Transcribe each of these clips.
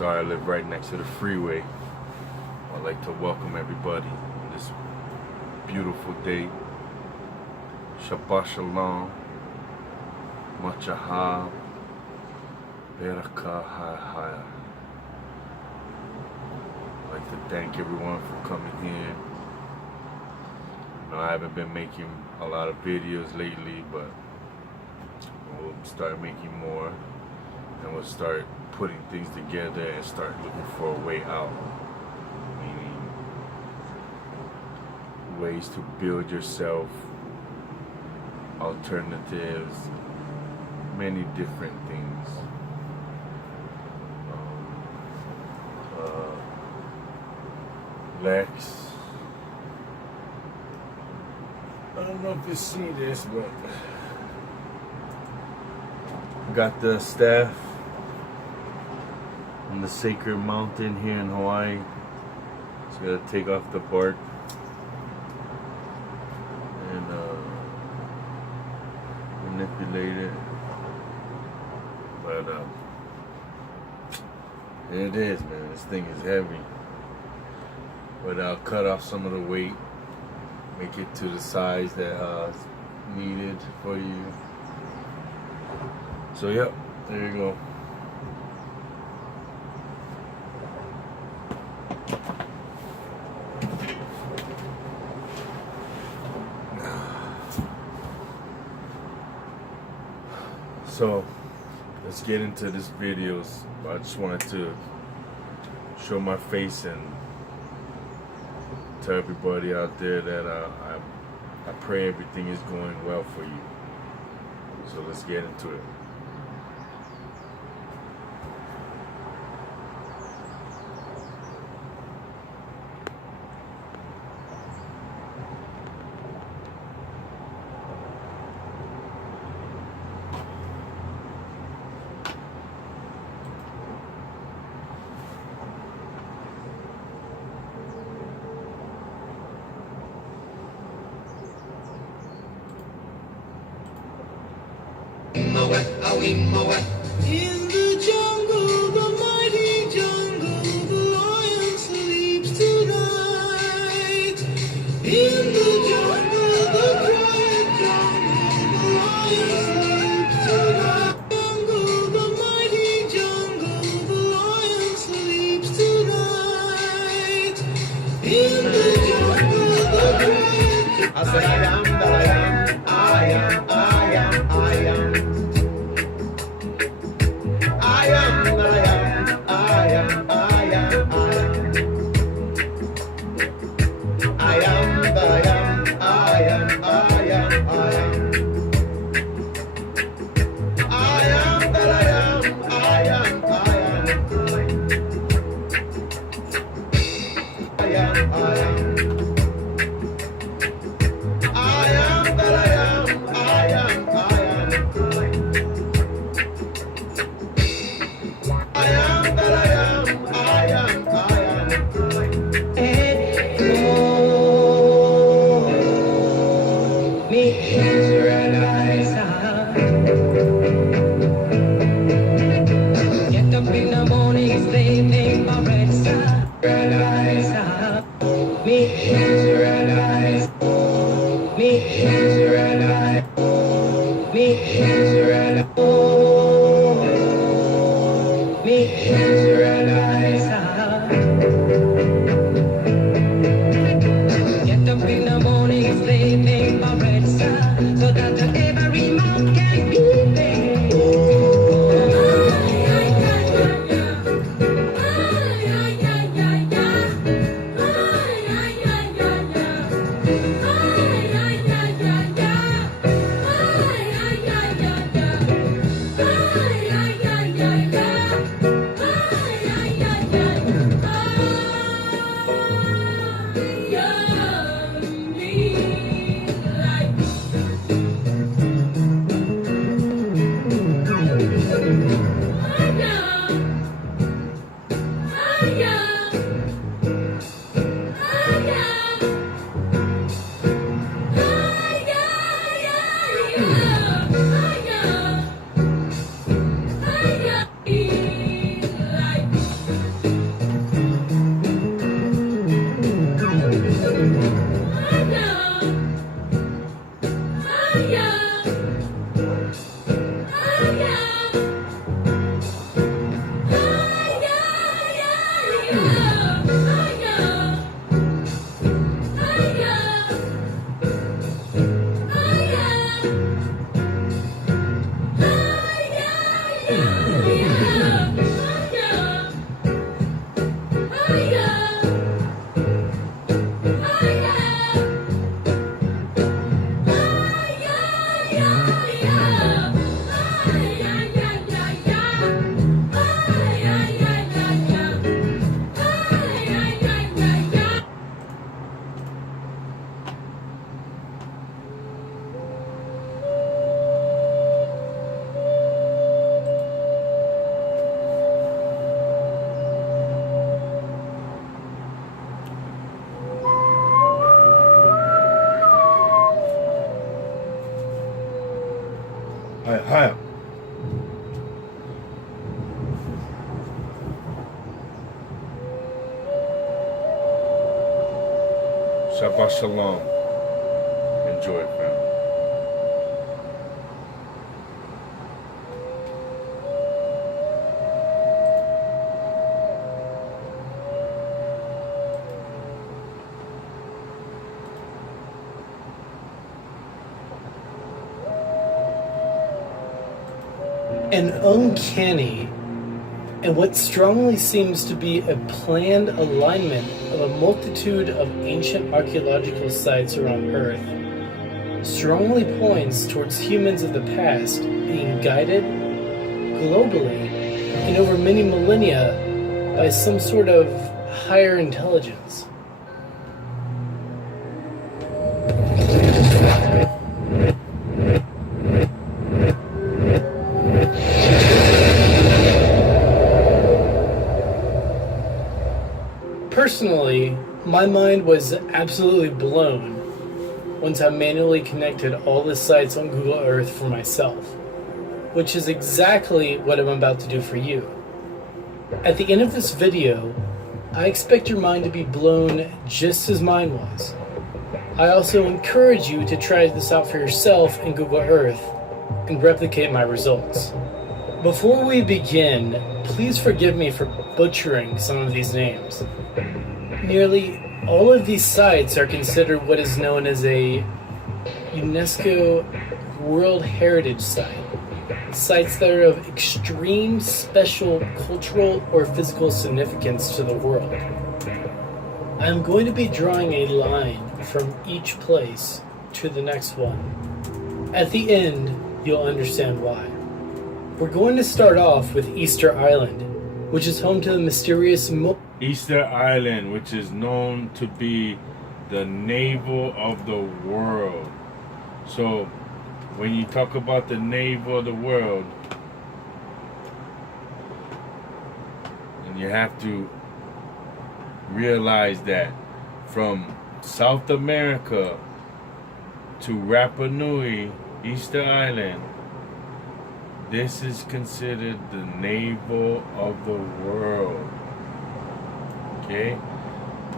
Sorry, I live right next to the freeway. I'd like to welcome everybody on this beautiful day. Shabbat Shalom, Machahab, Berakah Haya. I'd like to thank everyone for coming here. I haven't been making a lot of videos lately, but we'll start making more, and we'll start putting things together and start looking for a way out, meaning ways to build yourself, alternatives, many different things. Lex, I don't know if you see this, but I got the staff on the sacred mountain here in Hawaii. Just gotta take off the bark and manipulate it. But it is, man. This thing is heavy. But I'll cut off some of the weight, make it to the size that is needed for you. So yep, there you go. So let's get into this video. I just wanted to show my face and tell everybody out there that I pray everything is going well for you. So let's get into it. In the jungle, the mighty jungle, the lion sleeps tonight. In the jungle, the quiet jungle, the lion sleeps tonight. Jungle, the mighty jungle, the lion sleeps tonight. In the jungle, the quiet jungle. I said I am that I am, I am, I am, I am. Hi. Shabbat shalom. Enjoy, family. An uncanny and what strongly seems to be a planned alignment of a multitude of ancient archaeological sites around Earth strongly points towards humans of the past being guided globally and over many millennia by some sort of higher intelligence. Personally, my mind was absolutely blown once I manually connected all the sites on Google Earth for myself, which is exactly what I'm about to do for you. At the end of this video, I expect your mind to be blown just as mine was. I also encourage you to try this out for yourself in Google Earth and replicate my results. Before we begin, please forgive me for butchering some of these names. Nearly all of these sites are considered what is known as a UNESCO World Heritage Site. Sites that are of extreme special cultural or physical significance to the world. I'm going to be drawing a line from each place to the next one. At the end, you'll understand why. We're going to start off with Easter Island, which is home to the mysterious Easter Island, which is known to be the navel of the world. So, when you talk about the navel of the world, and you have to realize that from South America to Rapa Nui, Easter Island, this is considered the navel of the world. Okay?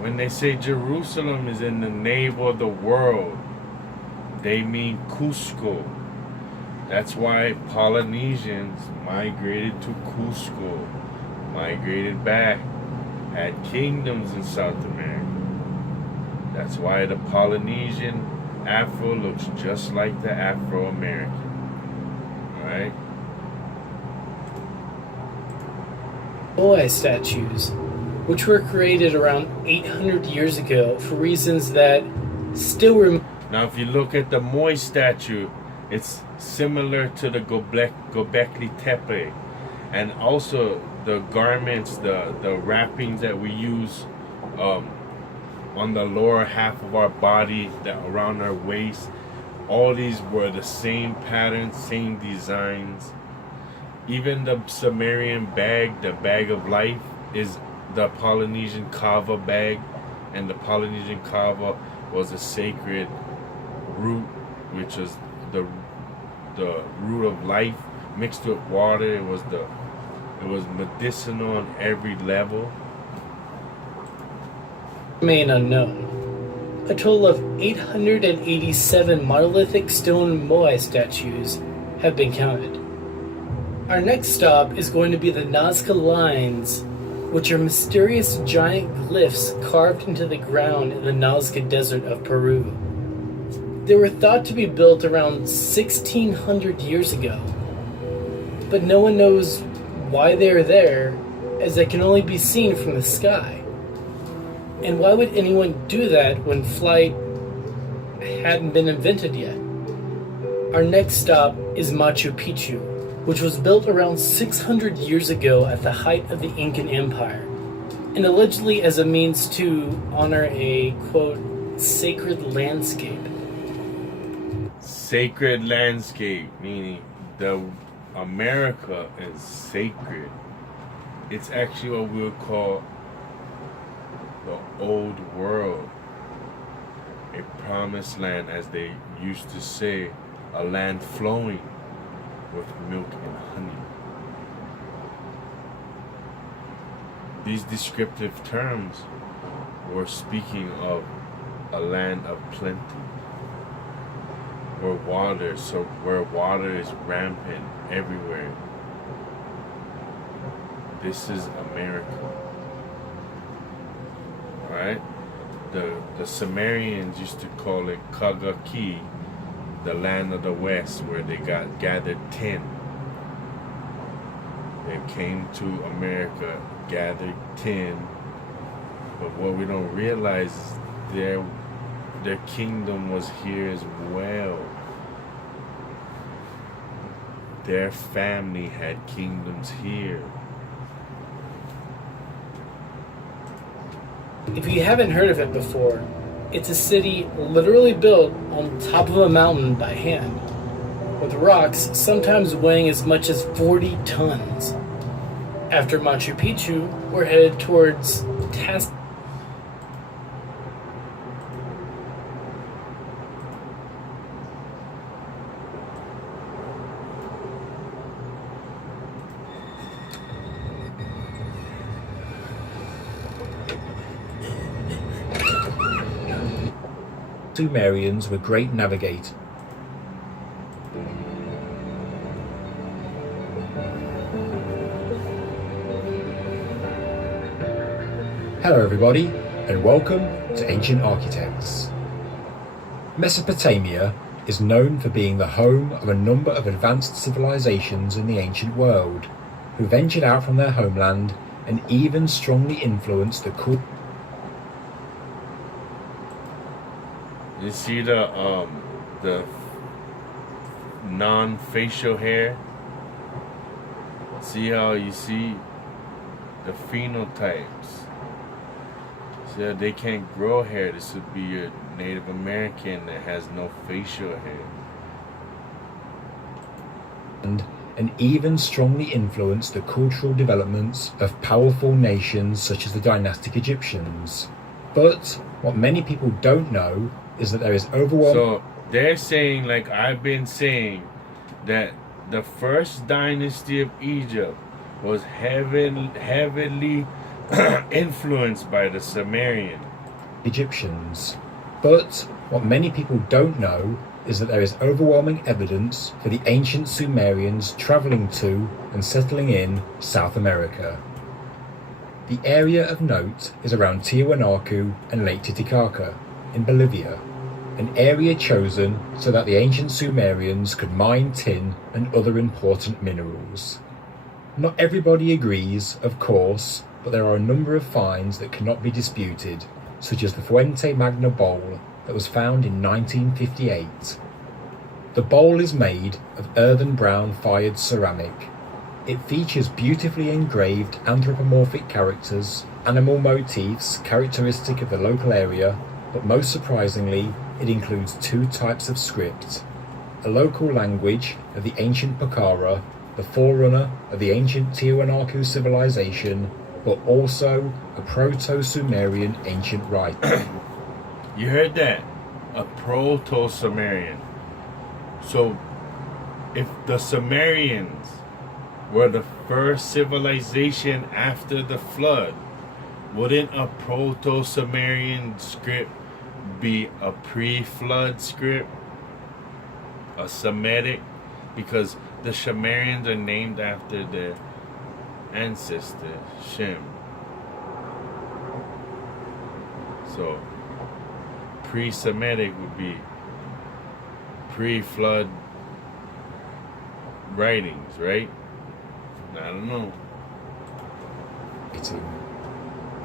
When they say Jerusalem is in the navel of the world, they mean Cusco. That's why Polynesians migrated to Cusco, migrated back, had kingdoms in South America. That's why the Polynesian Afro looks just like the Afro-American. Alright? Moai statues, which were created around 800 years ago for reasons that still remain. Now, if you look at the Moai statue, it's similar to the Gobekli Tepe, and also the garments, the wrappings that we use on the lower half of our body, that around our waist. All these were the same patterns, same designs. Even the Sumerian bag, the bag of life, is the Polynesian kava bag, and the Polynesian kava was a sacred root, which is the root of life mixed with water. It was medicinal on every level. Remain unknown. A total of 887 monolithic stone Moai statues have been counted. Our next stop is going to be the Nazca Lines, which are mysterious giant glyphs carved into the ground in the Nazca Desert of Peru. They were thought to be built around 1600 years ago, but no one knows why they are there, as they can only be seen from the sky. And why would anyone do that when flight hadn't been invented yet? Our next stop is Machu Picchu, which was built around 600 years ago at the height of the Incan Empire, and allegedly as a means to honor a, quote, sacred landscape. Sacred landscape, meaning the America is sacred. It's actually what we would call the old world, a promised land, as they used to say, a land flowing with milk and honey. These descriptive terms were speaking of a land of plenty, where water is rampant everywhere. This is America. Right? The Sumerians used to call it Kagaki, the land of the west, where they gathered tin. They came to America, gathered tin, but what we don't realize is their kingdom was here as well. Their family had kingdoms here. If you haven't heard of it before, it's a city literally built on top of a mountain by hand, with rocks sometimes weighing as much as 40 tons. After Machu Picchu, we're headed towards Sumerians were great navigators. Hello everybody, and welcome to Ancient Architects. Mesopotamia is known for being the home of a number of advanced civilizations in the ancient world, who ventured out from their homeland and even strongly influenced the culture. You see the non-facial hair? See how you see the phenotypes? See how they can't grow hair. This would be a Native American that has no facial hair. And even strongly influenced the cultural developments of powerful nations such as the dynastic Egyptians. But what many people don't know is that there is overwhelming... So they're saying, like I've been saying, that the first dynasty of Egypt was heavily influenced by the Sumerian Egyptians. But what many people don't know is that there is overwhelming evidence for the ancient Sumerians traveling to and settling in South America. The area of note is around Tiwanaku and Lake Titicaca in Bolivia, an area chosen so that the ancient Sumerians could mine tin and other important minerals. Not everybody agrees, of course, but there are a number of finds that cannot be disputed, such as the Fuente Magna bowl that was found in 1958. The bowl is made of earthen brown fired ceramic. It features beautifully engraved anthropomorphic characters, animal motifs characteristic of the local area, but most surprisingly, it includes two types of script: a local language of the ancient Pokhara, the forerunner of the ancient Tiwanaku civilization, but also a Proto-Sumerian ancient writing. You heard that? A Proto-Sumerian. So, if the Sumerians were the first civilization after the flood, wouldn't a Proto-Sumerian script be a pre-flood script? A Semitic? Because the Sumerians are named after their ancestor, Shem. So, pre-Semitic would be pre-flood writings, right? I don't know.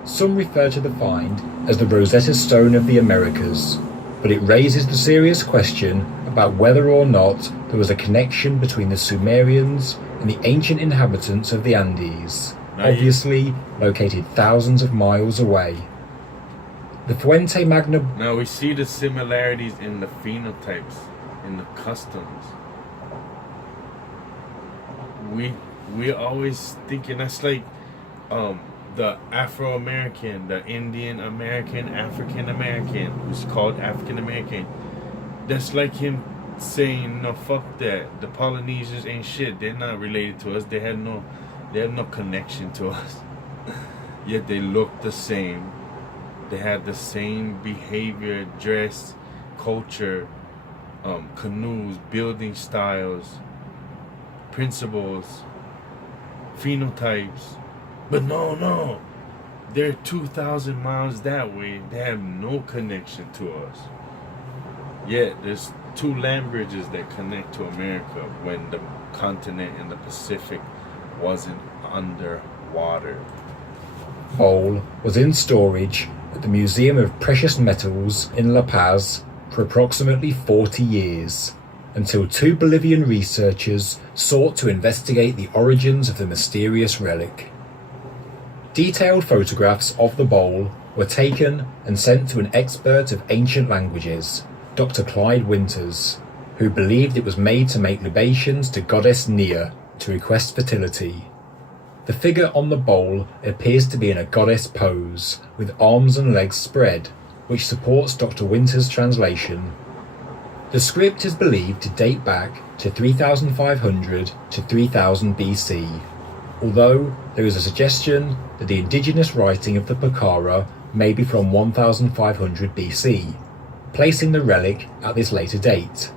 Some refer to the find as the Rosetta Stone of the Americas, but it raises the serious question about whether or not there was a connection between the Sumerians and the ancient inhabitants of the Andes, obviously located thousands of miles away. The Fuente Magna... Now we see the similarities in the phenotypes, in the customs. We always thinking that's like the Afro-American, the Indian-American, African-American, who's called African-American. That's like him saying, no, fuck that. The Polynesians ain't shit. They're not related to us. They have no connection to us. Yet they look the same. They had the same behavior, dress, culture, canoes, building styles, principles, phenotypes. But no. They're 2,000 miles that way. They have no connection to us. Yet there's 2 land bridges that connect to America when the continent in the Pacific wasn't underwater. Bowl was in storage at the Museum of Precious Metals in La Paz for approximately 40 years, until 2 Bolivian researchers sought to investigate the origins of the mysterious relic. Detailed photographs of the bowl were taken and sent to an expert of ancient languages, Dr. Clyde Winters, who believed it was made to make libations to goddess Nia to request fertility. The figure on the bowl appears to be in a goddess pose, with arms and legs spread, which supports Dr. Winters' translation. The script is believed to date back to 3500 to 3000 BC, although there is a suggestion that the indigenous writing of the Pucara may be from 1500 BC, placing the relic at this later date.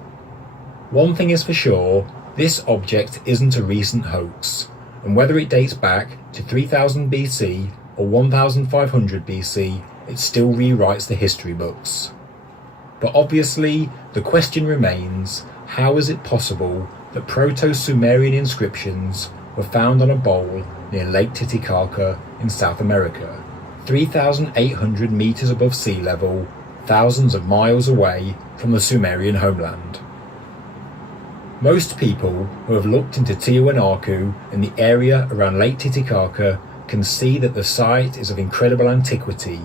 One thing is for sure, this object isn't a recent hoax, and whether it dates back to 3000 BC or 1500 BC, it still rewrites the history books. But obviously, the question remains, how is it possible that Proto-Sumerian inscriptions were found on a bowl near Lake Titicaca in South America, 3,800 meters above sea level, thousands of miles away from the Sumerian homeland? Most people who have looked into Tiwanaku and the area around Lake Titicaca can see that the site is of incredible antiquity,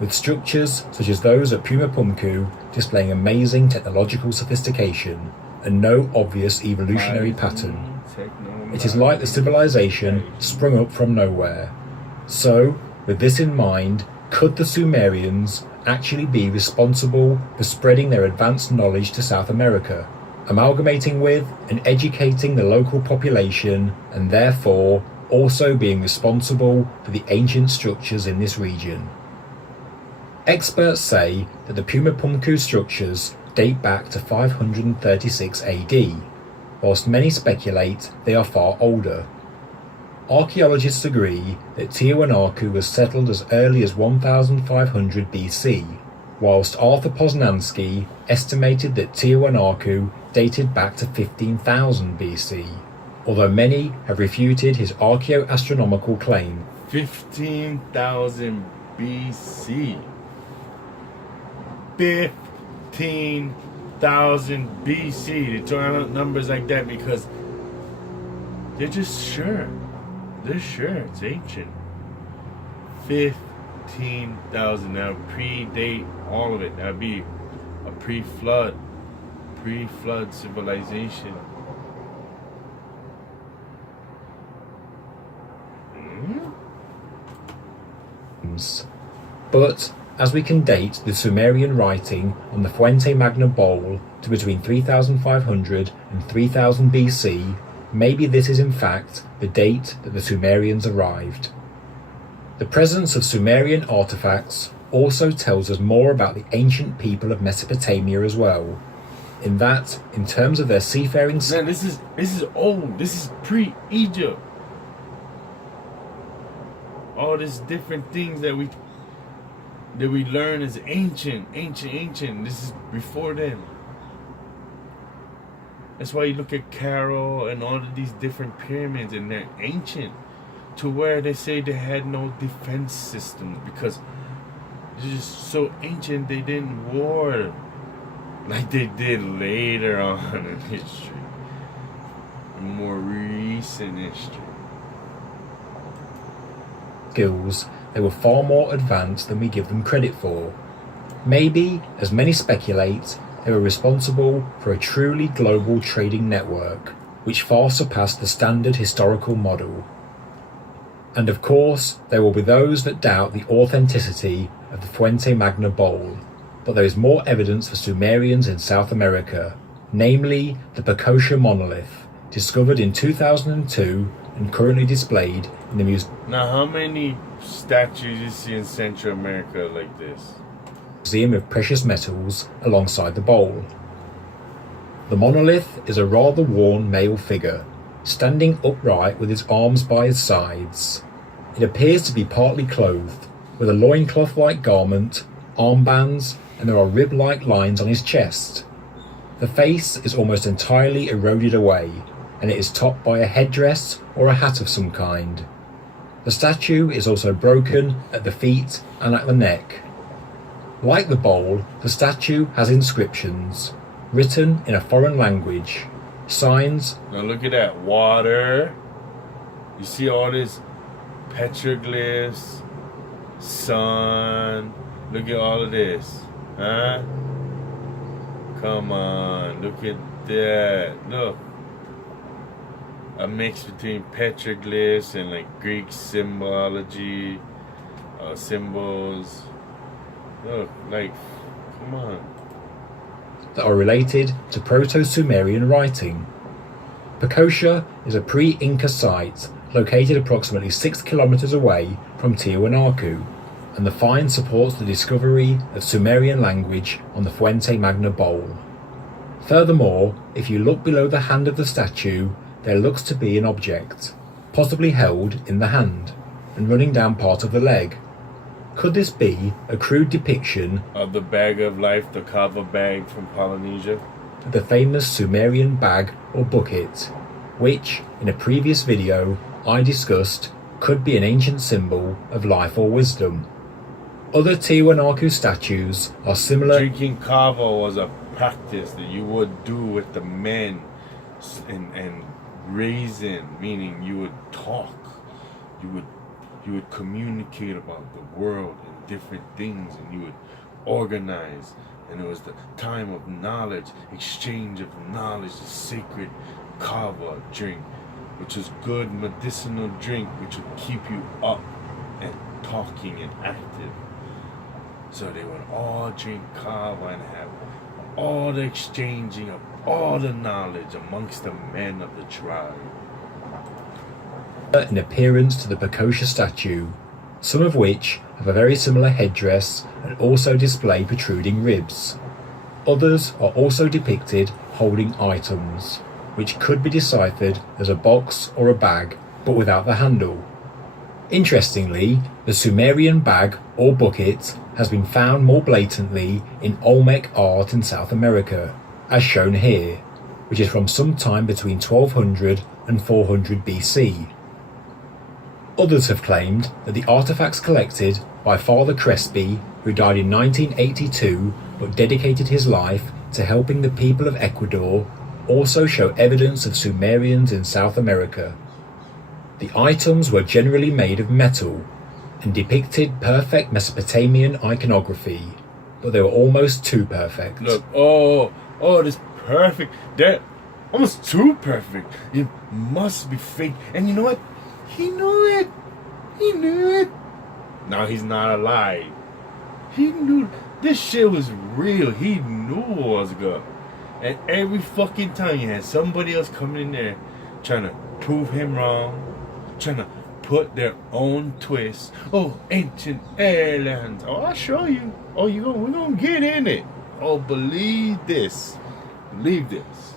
with structures such as those at Pumapumku displaying amazing technological sophistication and no obvious evolutionary pattern. It is like the civilization sprung up from nowhere. So, with this in mind, could the Sumerians actually be responsible for spreading their advanced knowledge to South America, amalgamating with and educating the local population, and therefore also being responsible for the ancient structures in this region? Experts say that the Pumapumku structures date back to 536 AD, whilst many speculate they are far older. Archaeologists agree that Tiwanaku was settled as early as 1500 BC, whilst Arthur Poznański estimated that Tiwanaku dated back to 15,000 BC, although many have refuted his archaeoastronomical claim. 15,000 BC. 15,000 BC. They throw out numbers like that because they're just sure. They're sure it's ancient. 15,000. Now predate all of it. That'd be a pre-flood civilization. But as we can date the Sumerian writing on the Fuente Magna Bowl to between 3,500 and 3,000 BC, maybe this is in fact the date that the Sumerians arrived. The presence of Sumerian artifacts also tells us more about the ancient people of Mesopotamia as well, in that, in terms of their seafaring... Man, this is old. This is pre-Egypt. All these different things that we learn as ancient. This is before then. That's why you look at Cairo and all of these different pyramids, and they're ancient to where they say they had no defense system because they're just so ancient they didn't war like they did later on in history, more recent history. Skills, they were far more advanced than we give them credit for. Maybe, as many speculate, they were responsible for a truly global trading network, which far surpassed the standard historical model. And of course, there will be those that doubt the authenticity of the Fuente Magna Bowl, but there is more evidence for Sumerians in South America, namely the Pecosha monolith, discovered in 2002 and currently displayed in the Now, how many statues you see in Central America like this? Museum of Precious Metals alongside the bowl. The monolith is a rather worn male figure, standing upright with his arms by his sides. It appears to be partly clothed, with a loincloth-like garment, armbands, and there are rib-like lines on his chest. The face is almost entirely eroded away, and it is topped by a headdress or a hat of some kind. The statue is also broken at the feet and at the neck. Like the bowl, the statue has inscriptions, written in a foreign language, signs. Now look at that water. You see all this petroglyphs, sun. Look at all of this, huh? Come on, look at that. Look, a mix between petroglyphs and like Greek symbology, symbols. Look, like, come on. That are related to Proto-Sumerian writing. Pecosha is a pre-Inca site located approximately 6 kilometers away from Tiwanaku, and the find supports the discovery of Sumerian language on the Fuente Magna Bowl. Furthermore, if you look below the hand of the statue, there looks to be an object, possibly held in the hand, and running down part of the leg. Could this be a crude depiction Of the bag of life, the kava bag from Polynesia? of the famous Sumerian bag or bucket, which, in a previous video, I discussed could be an ancient symbol of life or wisdom? Other Tiwanaku statues are similar. Drinking kava was a practice that you would do with the men, and reason, meaning you would talk, you would communicate about the world and different things, and you would organize, and it was the time of knowledge, exchange of knowledge, the sacred kava drink, which is good medicinal drink, which would keep you up and talking and active. So they would all drink kava and have all the exchanging of all the knowledge amongst the men of the tribe. In appearance to the Pecosha statue, some of which have a very similar headdress and also display protruding ribs. Others are also depicted holding items, which could be deciphered as a box or a bag, but without the handle. Interestingly, the Sumerian bag or bucket has been found more blatantly in Olmec art in South America, as shown here, which is from some time between 1200 and 400 BC. Others have claimed that the artifacts collected by Father Crespi, who died in 1982 but dedicated his life to helping the people of Ecuador, also show evidence of Sumerians in South America. The items were generally made of metal and depicted perfect Mesopotamian iconography, but they were almost too perfect. Look, this perfect. That almost too perfect. It must be fake. And you know what? He knew it. He knew it. Now he's not alive. He knew this shit was real. He knew it was good. And every fucking time you had somebody else coming in there trying to prove him wrong, trying to put their own twist. Oh, ancient aliens. Oh, I'll show you. Oh, we're gonna get in it. Oh, believe this. Believe this.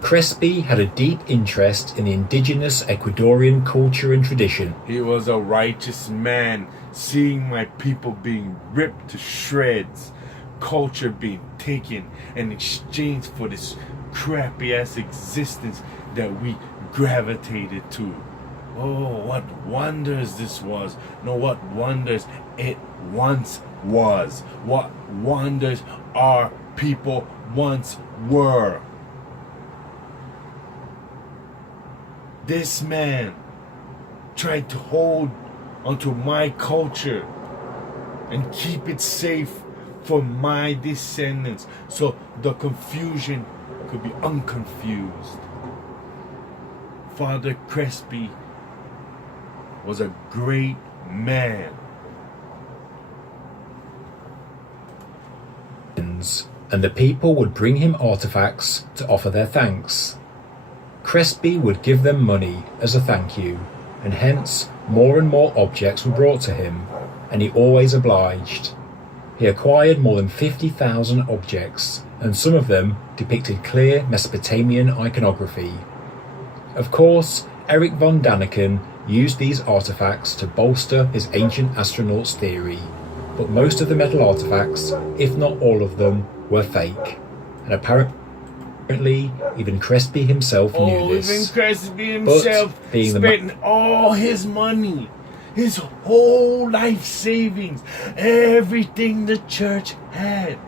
Crespi had a deep interest in the indigenous Ecuadorian culture and tradition. He was a righteous man, seeing my people being ripped to shreds, culture being taken in exchange for this crappy ass existence that we gravitated to. Oh, what wonders this was. No, what wonders it once was. What wonders our people once were. This man tried to hold onto my culture and keep it safe for my descendants so the confusion could be unconfused. Father Crespi was a great man. and the people would bring him artifacts to offer their thanks. Crespi would give them money as a thank you, and hence more and more objects were brought to him, and he always obliged. He acquired more than 50,000 objects, and some of them depicted clear Mesopotamian iconography. Of course, Eric von Daniken used these artifacts to bolster his ancient astronauts theory, but most of the metal artifacts, if not all of them, were fake, and apparently even Crespi himself knew this. Even Crespi himself But being spent all his money, his whole life savings, everything the church had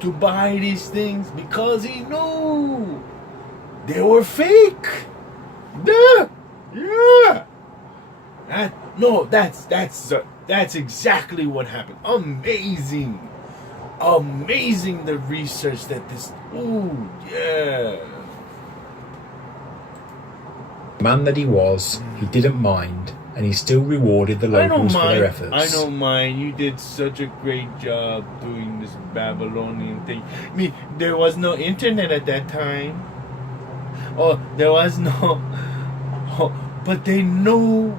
to buy these things because he knew they were fake. Yeah. That's exactly what happened. Amazing the research that this. Ooh, yeah. man that he was, he didn't mind, and he still rewarded the locals for their efforts. I don't mind. You did such a great job doing this Babylonian thing. I mean, there was no internet at that time. Oh, there was no. Oh, but they know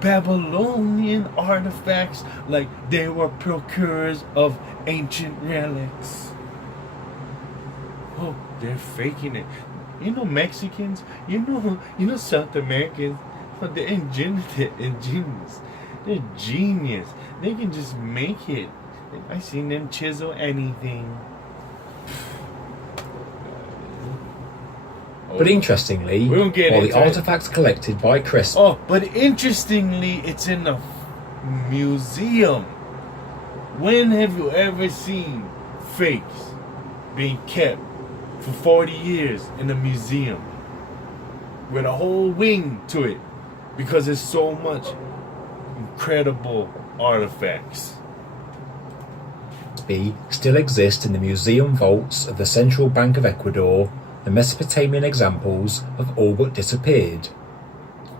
Babylonian artifacts like they were procurers of ancient relics. Oh, they're faking it. You know Mexicans, you know South Americans, but they're ingenious. They're genius. They can just make it. I seen them chisel anything. But interestingly, We don't get while the into it. artifacts collected by Crespi Oh, but interestingly, it's in a museum. When have you ever seen fakes being kept for 40 years in a museum with a whole wing to it? Because there's so much incredible artifacts. still exist in the museum vaults of the Central Bank of Ecuador, the Mesopotamian examples have all but disappeared.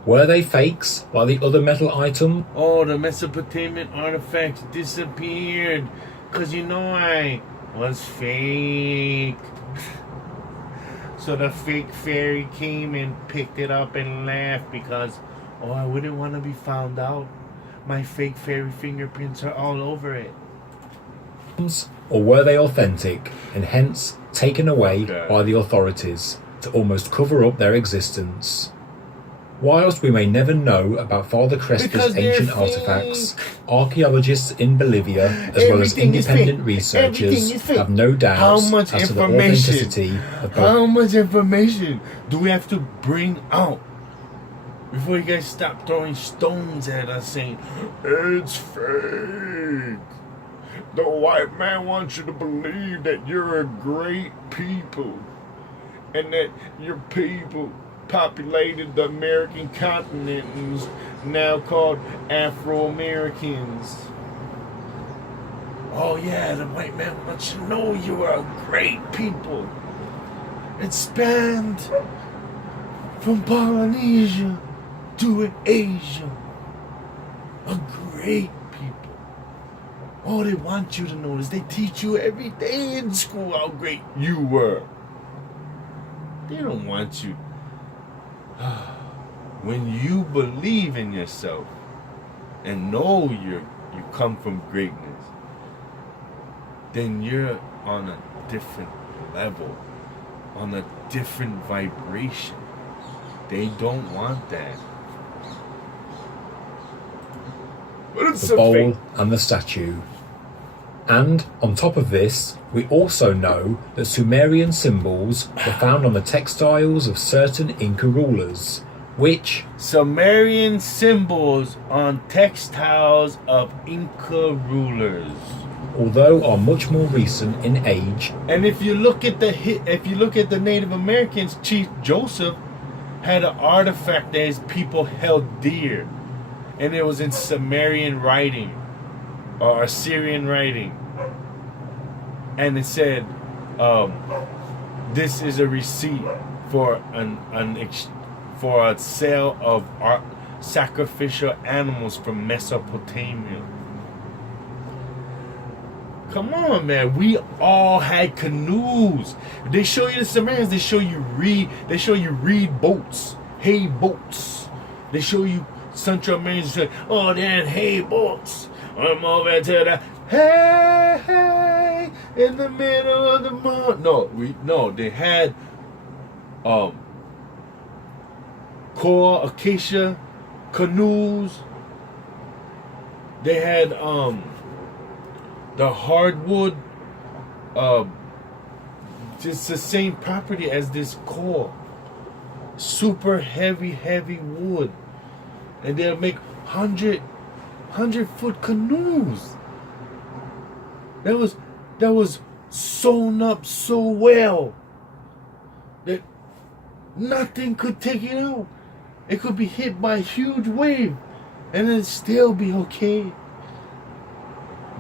Were they fakes like the other metal items? Oh, the Mesopotamian artifacts disappeared because I was fake. So the fake fairy came and picked it up and laughed because, I wouldn't want to be found out. My fake fairy fingerprints are all over it. Or were they authentic and hence taken away by the authorities to almost cover up their existence? Whilst we may never know about Father Crespi's Because they're ancient fake. artifacts, archaeologists in Bolivia, as well as Everything is independent fake. researchers, Everything is fake. have no doubts How much as to the information? authenticity of both. How much information do we have to bring out before you guys stop throwing stones at us saying, it's fake? The white man wants you to believe that you're a great people and that your people populated the American continent and is now called Afro-Americans. Oh yeah, the white man wants you to know you are a great people. It spanned from Polynesia to Asia. A great people. All they want you to know is they teach you every day in school how great you were. They don't want you. When you believe in yourself and know you come from greatness, then you're on a different level, on a different vibration. They don't want that. But it's The bowl fake. and the statue. And on top of this, we also know that Sumerian symbols were found on the textiles of certain Inca rulers, which, Sumerian symbols on textiles of Inca rulers. although are much more recent in age, And if you look at the Native Americans, Chief Joseph had an artifact that his people held dear, and it was in Sumerian writing or Assyrian writing, and it said, "This is a receipt for for a sale of sacrificial animals from Mesopotamia." Come on, man. We all had canoes. They show you the Sumerians. They show you reed boats, hay boats. They show you Central Americans. Say, oh, they had hay boats. I'm over to the hey in the middle of the month. No. They had core acacia canoes. They had the hardwood, just the same property as this core. Super heavy wood. And they'll make 100-foot canoes. That was sewn up so well that nothing could take it out. It could be hit by a huge wave and it'd still be okay.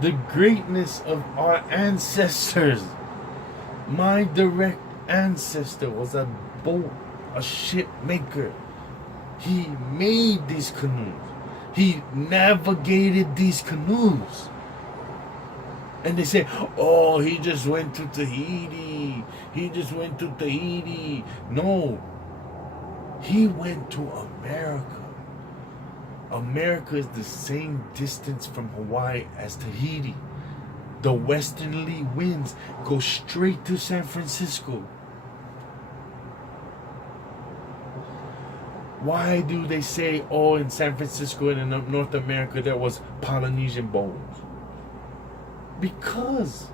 The greatness of our ancestors. My direct ancestor was a ship maker. He made these canoes. He navigated these canoes. And they say, oh, he just went to Tahiti. No. He went to America. America is the same distance from Hawaii as Tahiti. The westerly winds go straight to San Francisco. Why do they say, oh, in San Francisco and in North America there was Polynesian bones? Because